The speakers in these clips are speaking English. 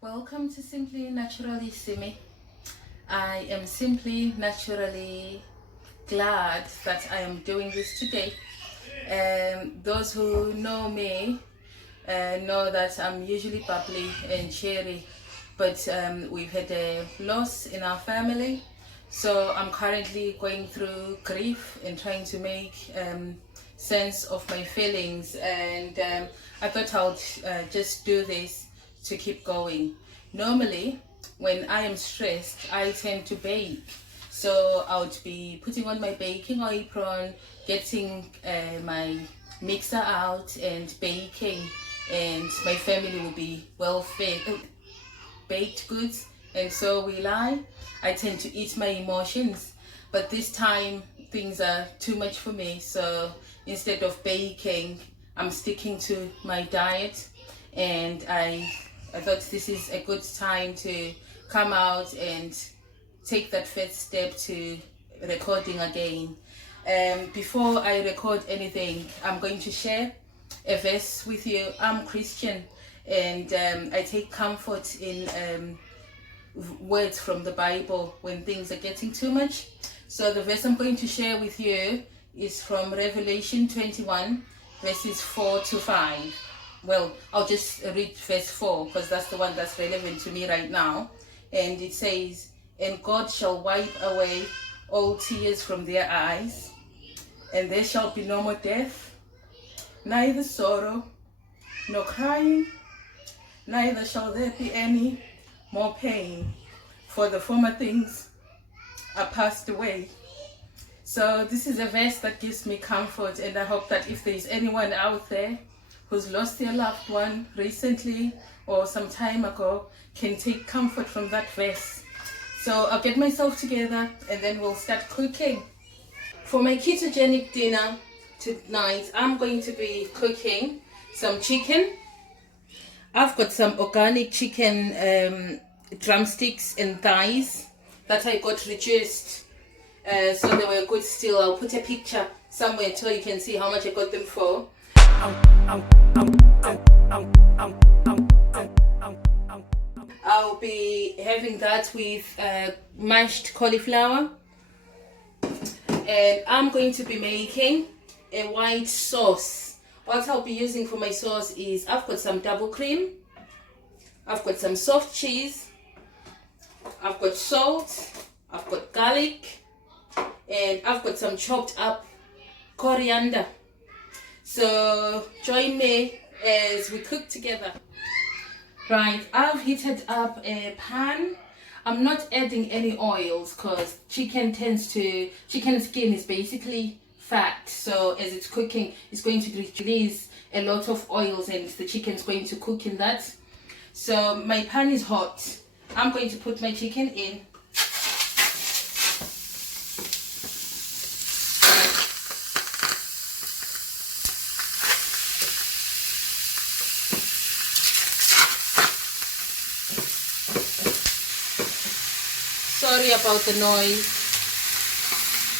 Welcome to Simply Naturally Simi. I am simply naturally glad that I am doing this today. Those who know me know that I'm usually bubbly and cheery, but we've had a loss in our family, so I'm currently going through grief and trying to make sense of my feelings, and I thought I would just do this to keep going. Normally, when I am stressed, I tend to bake. So I would be putting on my baking apron, getting my mixer out and baking, and my family will be well fed, baked goods, and so will I. I tend to eat my emotions, but this time things are too much for me. So instead of baking, I'm sticking to my diet, and I thought this is a good time to come out and take that first step to recording again. Before I record anything, I'm going to share a verse with you. I'm Christian, and I take comfort in words from the Bible when things are getting too much. So the verse I'm going to share with you is from Revelation 21, verses 4 to 5. Well, I'll just read verse 4 because that's the one that's relevant to me right now. And it says, "And God shall wipe away all tears from their eyes, and there shall be no more death, neither sorrow, nor crying, neither shall there be any more pain, for the former things are passed away." So this is a verse that gives me comfort, and I hope that if there's anyone out there who's lost their loved one recently or some time ago, can take comfort from that verse. So I'll get myself together and then we'll start cooking. For my ketogenic dinner tonight, I'm going to be cooking some chicken. I've got some organic chicken drumsticks and thighs that I got reduced, so they were good still. I'll put a picture somewhere so you can see how much I got them for. I'll be having that with mashed cauliflower, and I'm going to be making a white sauce. What I'll be using for my sauce is I've got some double cream, I've got some soft cheese, I've got salt, I've got garlic, and I've got some chopped up coriander. So join me as we cook together. Right, I've heated up a pan. I'm not adding any oils because chicken skin is basically fat. So as it's cooking, it's going to release a lot of oils and the chicken's going to cook in that. So my pan is hot. I'm going to put my chicken in. Sorry about the noise,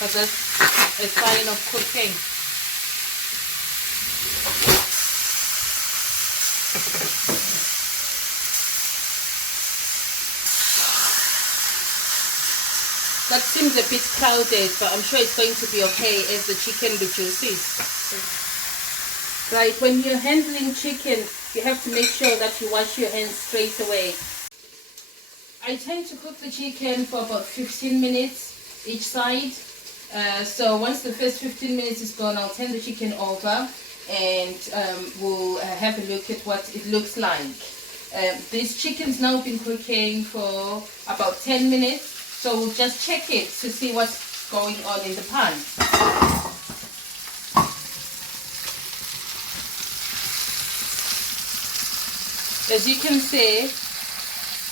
but that's a sign of cooking. That seems a bit crowded, but I'm sure it's going to be okay as the chicken reduces. Right, when you're handling chicken, you have to make sure that you wash your hands straight away. I tend to cook the chicken for about 15 minutes each side. So once the first 15 minutes is gone, I'll turn the chicken over and we'll have a look at what it looks like. This chicken's now been cooking for about 10 minutes, so we'll just check it to see what's going on in the pan. As you can see,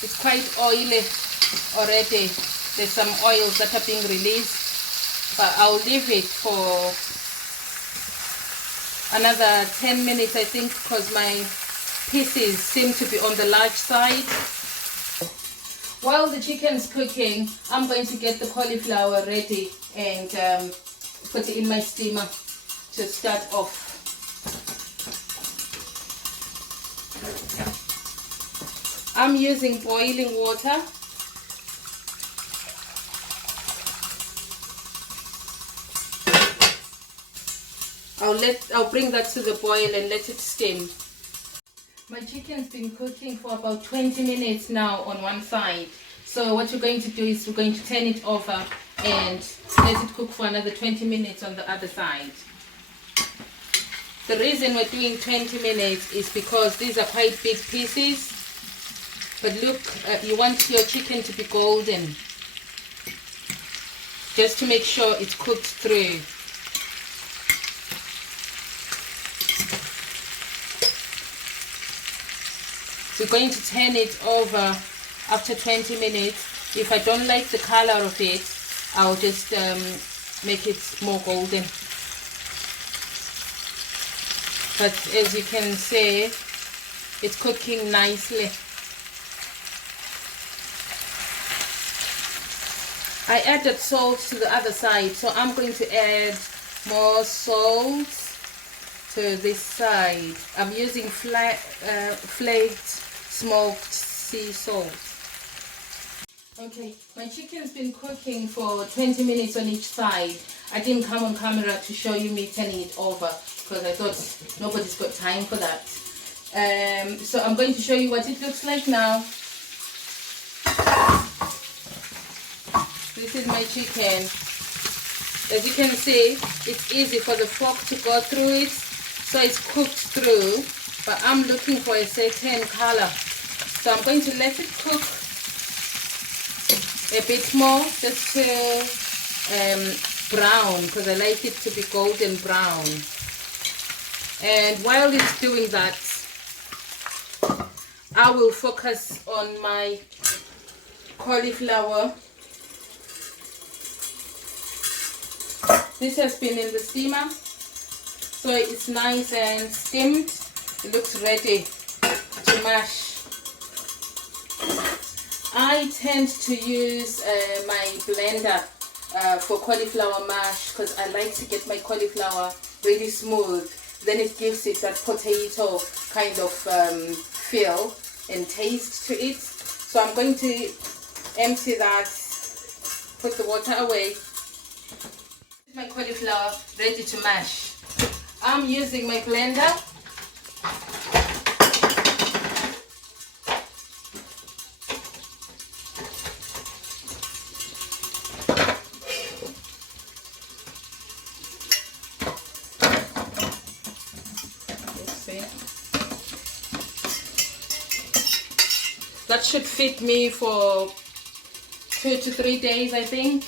it's quite oily already. There's some oils that are being released, but I'll leave it for another 10 minutes, I think, because my pieces seem to be on the large side. While the chicken's cooking, I'm going to get the cauliflower ready and put it in my steamer. to start off. I'm using boiling water. I'll bring that to the boil and let it steam. My chicken's been cooking for about 20 minutes now on one side. So what we're going to do is we're going to turn it over and let it cook for another 20 minutes on the other side. The reason we're doing 20 minutes is because these are quite big pieces. But look, you want your chicken to be golden, just to make sure it's cooked through. We're going to turn it over after 20 minutes. If I don't like the color of it, I'll just make it more golden. But as you can see, it's cooking nicely. I added salt to the other side, so I'm going to add more salt to this side. I'm using flaked smoked sea salt. Okay, my chicken's been cooking for 20 minutes on each side. I didn't come on camera to show you me turning it over because I thought nobody's got time for that. So I'm going to show you what it looks like now. This is my chicken. As you can see, it's easy for the fork to go through it, so it's cooked through, but I'm looking for a certain color. So I'm going to let it cook a bit more, just to brown, because I like it to be golden brown. And while it's doing that, I will focus on my cauliflower. This has been in the steamer, so it's nice and steamed. It looks ready to mash. I tend to use my blender for cauliflower mash because I like to get my cauliflower really smooth. Then it gives it that potato kind of feel and taste to it. So I'm going to empty that, put the water away. My cauliflower ready to mash. I'm using my blender. That should fit me for 2 to 3 days, I think.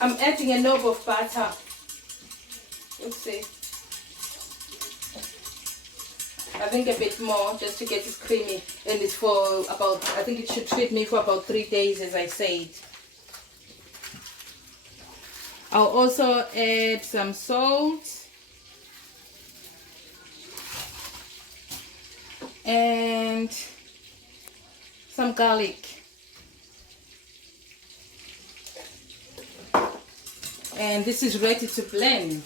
I'm adding a knob of butter. Let's see. I think a bit more just to get it creamy. And it's for about, I think it should fit me for about 3 days, as I said. I'll also add some salt. And some garlic. And this is ready to blend.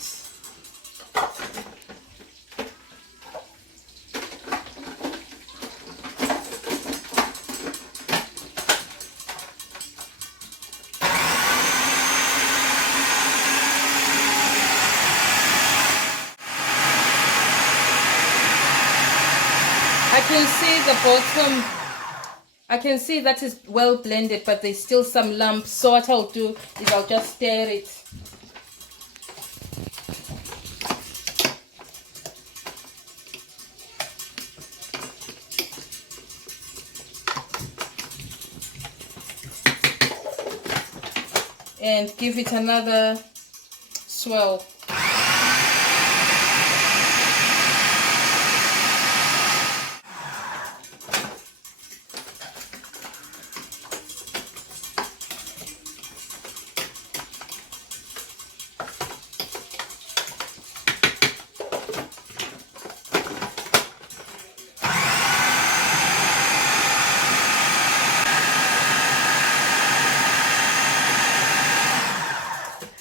I can see the bottom. I can see that is well blended, but there's still some lumps. So what I'll do is I'll just stir it. And give it another swirl.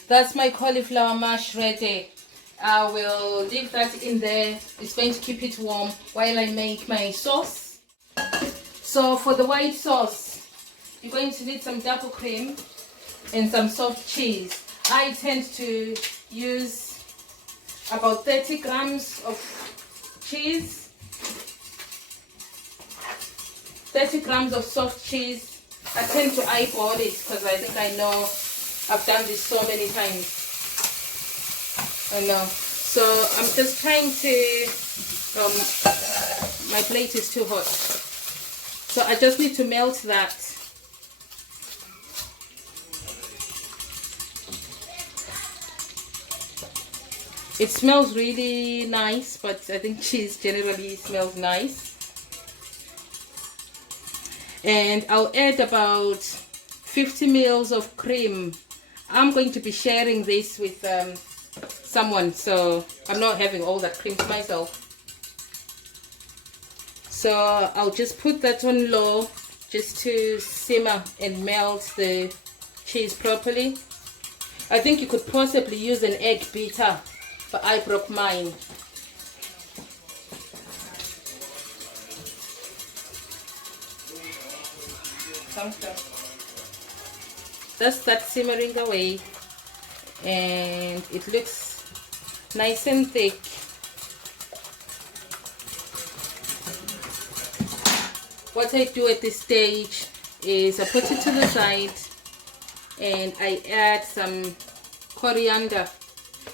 That's my cauliflower mash ready. I will leave that in there. It's going to keep it warm while I make my sauce. So for the white sauce, you're going to need some double cream and some soft cheese. I tend to use about 30 grams of cheese, 30 grams of soft cheese. I tend to eyeball it because I think I know I've done this so many times. I know. So I'm just trying to, my plate is too hot. So I just need to melt that. It smells really nice, but I think cheese generally smells nice. And I'll add about 50 ml of cream. I'm going to be sharing this with someone, so I'm not having all that cream to myself. So I'll just put that on low just to simmer and melt the cheese properly. I think you could possibly use an egg beater, but I broke mine. That's that simmering away, and it looks nice and thick. What I do at this stage is I put it to the side and I add some coriander.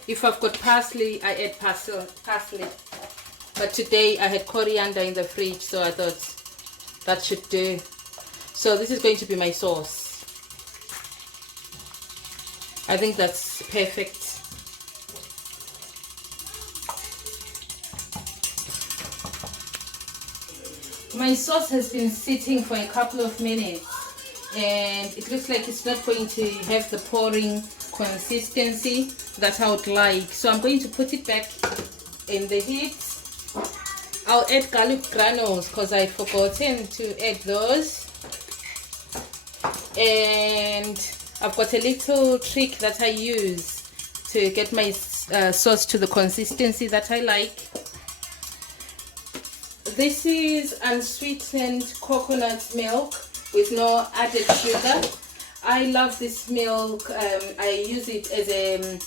If I've got parsley, I add parsley. But today I had coriander in the fridge, so I thought that should do. So this is going to be my sauce. I think that's perfect. My sauce has been sitting for a couple of minutes and it looks like it's not going to have the pouring consistency that I would like. So I'm going to put it back in the heat. I'll add garlic granules because I've forgotten to add those. And I've got a little trick that I use to get my sauce to the consistency that I like. This is unsweetened coconut milk with no added sugar. I love this milk. I use it as a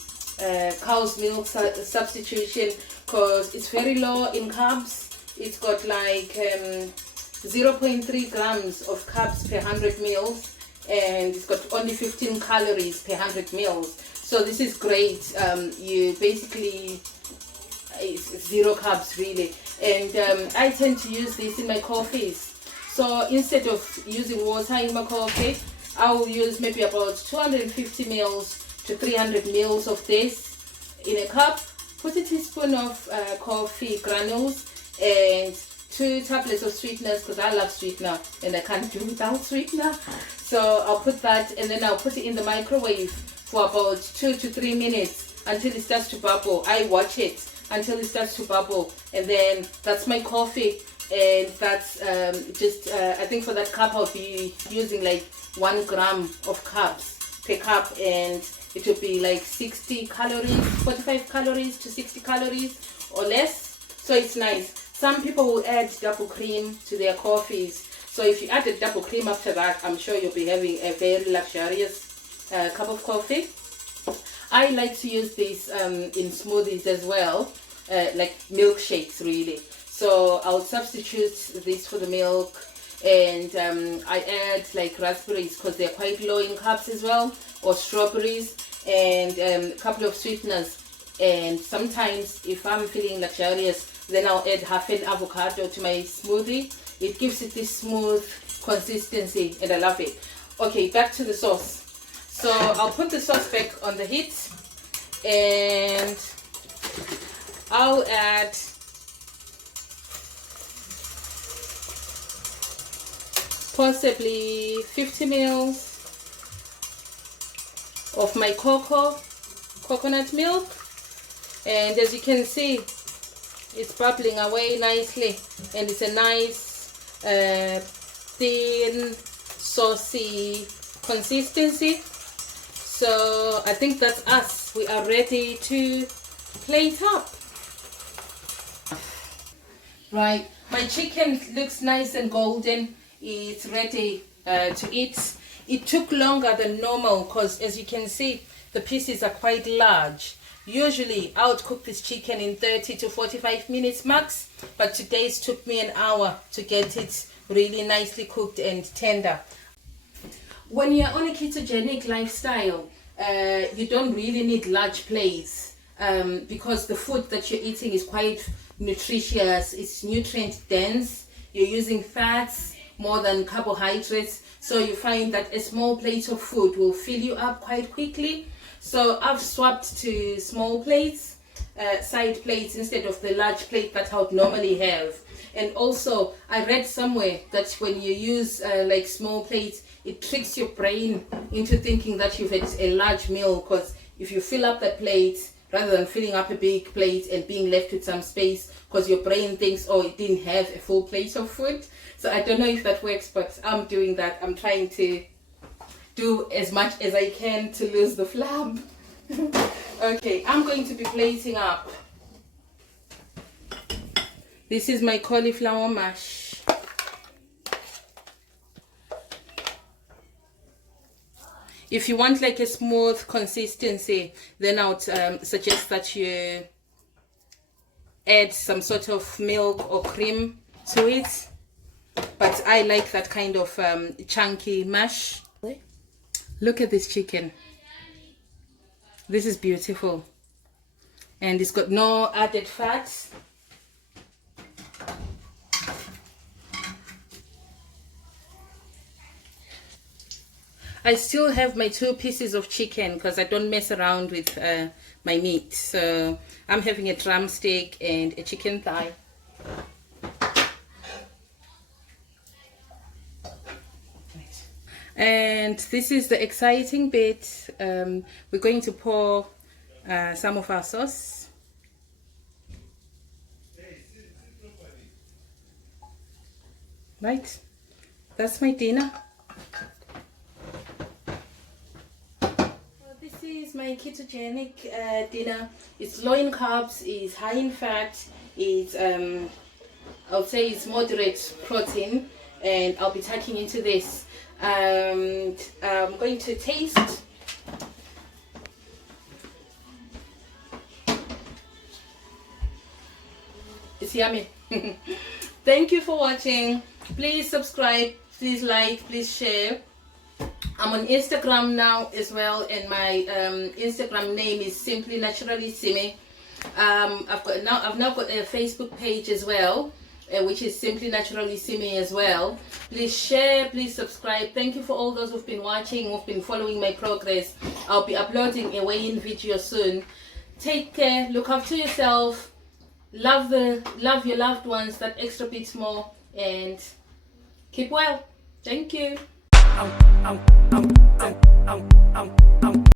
cow's milk substitution because it's very low in carbs. It's got like 0.3 grams of carbs per 100 mils, and it's got only 15 calories per 100 mils. So this is great. You basically, it's zero carbs really. And I tend to use this in my coffees. So instead of using water in my coffee, I will use maybe about 250 mils to 300 mils of this in a cup. Put a teaspoon of coffee granules and 2 tablets of sweeteners, because I love sweetener and I can't do without sweetener. So I'll put that, and then I'll put it in the microwave for about 2 to 3 minutes until it starts to bubble. I watch it until it starts to bubble, and then that's my coffee. And that's I think for that cup I'll be using like 1 gram of carbs per cup, and it will be like 60 calories, 45 calories to 60 calories or less. So it's nice. Some people will add double cream to their coffees. So if you add the double cream after that, I'm sure you'll be having a very luxurious cup of coffee. I like to use this in smoothies as well, like milkshakes really. So I'll substitute this for the milk, and I add like raspberries because they're quite low in carbs as well, or strawberries, and a couple of sweeteners. And sometimes if I'm feeling luxurious, then I'll add half an avocado to my smoothie. It gives it this smooth consistency and I love it. Okay, back to the sauce. So I'll put the sauce back on the heat, and I'll add possibly 50 mils of my coconut milk, and as you can see, it's bubbling away nicely, and it's a nice thin saucy consistency. So I think that's us. We are ready to plate up. Right, my chicken looks nice and golden. It's ready to eat. It took longer than normal because, as you can see, the pieces are quite large. Usually I would cook this chicken in 30 to 45 minutes max, but today's took me an hour to get it really nicely cooked and tender. When you're on a ketogenic lifestyle, you don't really need large plates because the food that you're eating is quite nutritious. It's nutrient dense. You're using fats more than carbohydrates, so you find that a small plate of food will fill you up quite quickly. So I've swapped to small plates, side plates, instead of the large plate that I would normally have. And also I read somewhere that when you use like small plates, it tricks your brain into thinking that you've had a large meal, because if you fill up the plate rather than filling up a big plate and being left with some space, because your brain thinks, oh, it didn't have a full plate of food. So I don't know if that works, but I'm doing that. I'm trying to do as much as I can to lose the flab. Okay, I'm going to be plating up. This is my cauliflower mash. If you want like a smooth consistency, then I would suggest that you add some sort of milk or cream to it. But I like that kind of chunky mash. Look at this chicken. This is beautiful. And it's got no added fat. I still have my 2 pieces of chicken because I don't mess around with my meat. So I'm having a drumstick and a chicken thigh. And this is the exciting bit. We're going to pour some of our sauce. Right, that's my dinner. This is my ketogenic dinner. It's low in carbs, it's high in fat, it's I would say it's moderate protein, and I'll be tucking into this. And I'm going to taste. It's yummy. Thank you for watching. Please subscribe, please like, please share. I'm on Instagram now as well, and my Instagram name is Simply Naturally Simi. I've now got a Facebook page as well, which is Simply Naturally Simi as well. Please share, please subscribe. Thank you for all those who've been watching, who've been following my progress. I'll be uploading a weigh-in video soon. Take care, look after yourself, love your loved ones that extra bit more, and keep well. Thank you.